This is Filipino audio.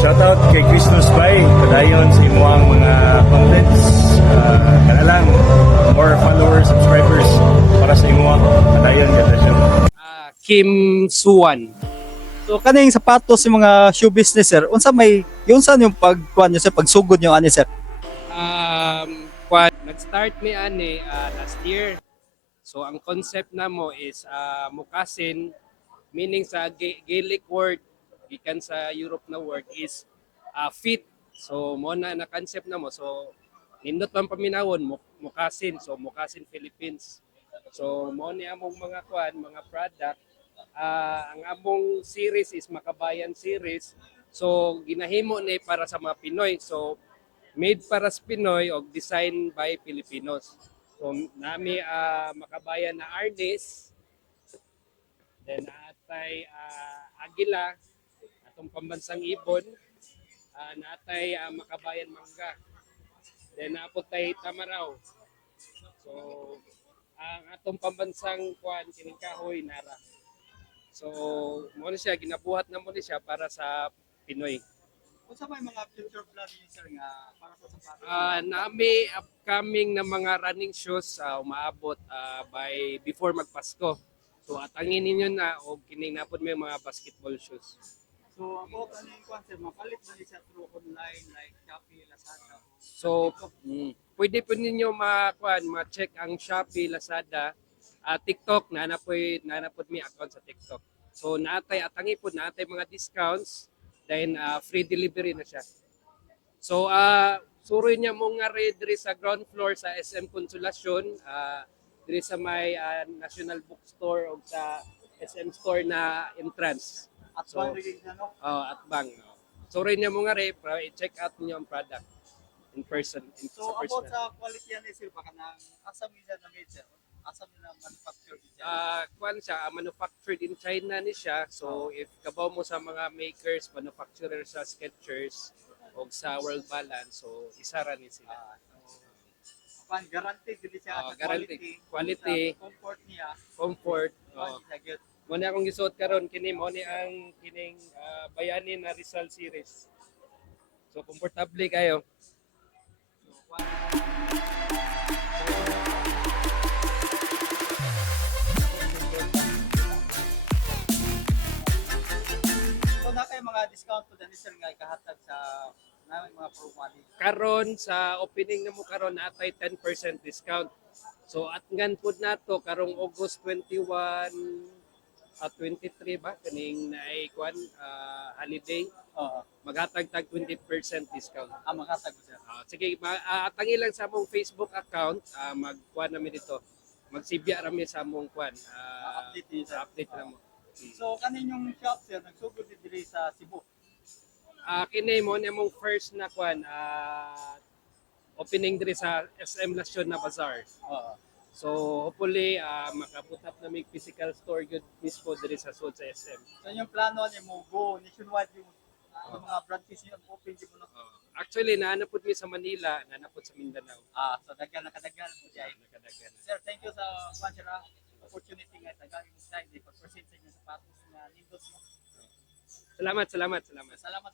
Shoutout kay Chris Nusbay, padayon sa imuang mga contents. Kana lang, more followers, subscribers para sa imuang padayon ganda siya. Kim Suwan. So kaning sapatos sa mga shoe business sir, yung saan yung pagkuan niyo sir, pagsugod niyo ani sir? Nag-start mi ani last year. So ang concept namo is mukasin, meaning sa Gaelic word gikan sa Europe na word is fit. So mo na concept namo. So nindot man paminawon mukasin. So mukasin Philippines. So mo ni among mga mga product. Ang among series is Makabayan series. So ginahimo ni para sa mga Pinoy. So made para sa Pinoy o design by Filipinos. So nami Makabayan na artist. Then natay Agila, atong pambansang ibon. Natay Makabayan mangga. Then naapot tay Tamaraw. So ang atong pambansang kining kahoy nara. So mo na siya ginabuhat na mo ni siya para sa Pinoy. Unsa may mga future plan niyo sir nga para sa sapatos? Nami upcoming na mga running shoes umaabot by before magpasko. So atangin ninyo na og kining napod may mga basketball shoes. So ako kaning kuan sir, mapalit na ni siya through online like Shopee, Lazada. So pwede po ninyo ma-check ang Shopee, Lazada, TikTok na napod mi account sa TikTok. So naatay atangi po naatay mga discounts then free delivery na siya. So suroy niya mo nga diri sa ground floor sa SM Consolacion, diri sa may National Bookstore o sa SM Store na entrance. At So, at bang. Suroy niya mo nga para i-check out niyo ang product in person. So about sa quality ani sir, baka nang asa mi na made sir? Asa mi na manufacture siya? Siya, manufactured in China ni siya. So if kabaw mo sa mga makers, manufacturer sa Skechers o sa World Balance, so isa ra ni sila. Pan guaranteed dili siya sa Guaranteed. quality, sa comfort niya. Comfort. Siya good. Mo na akong gisuot karon kini mo ni ang kining bayani na Rizal series. So komportable kayo. So na kay mga discount po dani sir nga ikahatag sa namin mga promo ani. Karon sa opening na mo karon natay 10% discount. So at ngan pud nato karong August 21 at 23 ba kaning naay holiday maghatag tag 20% discount. Makatag ko sir. Sige atangi lang sa among Facebook account magkuan namin dito. Magsibya rami sa among Update ni sir. update na mo. So kanin yung shop sir nagsugod diri sa Cebu. Kini mo ni among first na opening diri sa SM Lasyon na Bazaar. So hopefully makabutap na may physical store good mismo diri sa sud sa SM. So yung plano ni mo go nationwide yung mga branches niyo open di mo no. Actually naanapod mi sa Manila, naanapod sa Mindanao. So daghan nakadaghan po diay. Nakadagan. Sir, thank you sa opportunity nga tagang mo sa di pag-present sa inyo sapatos nga nindot mo. Salamat. Salamat.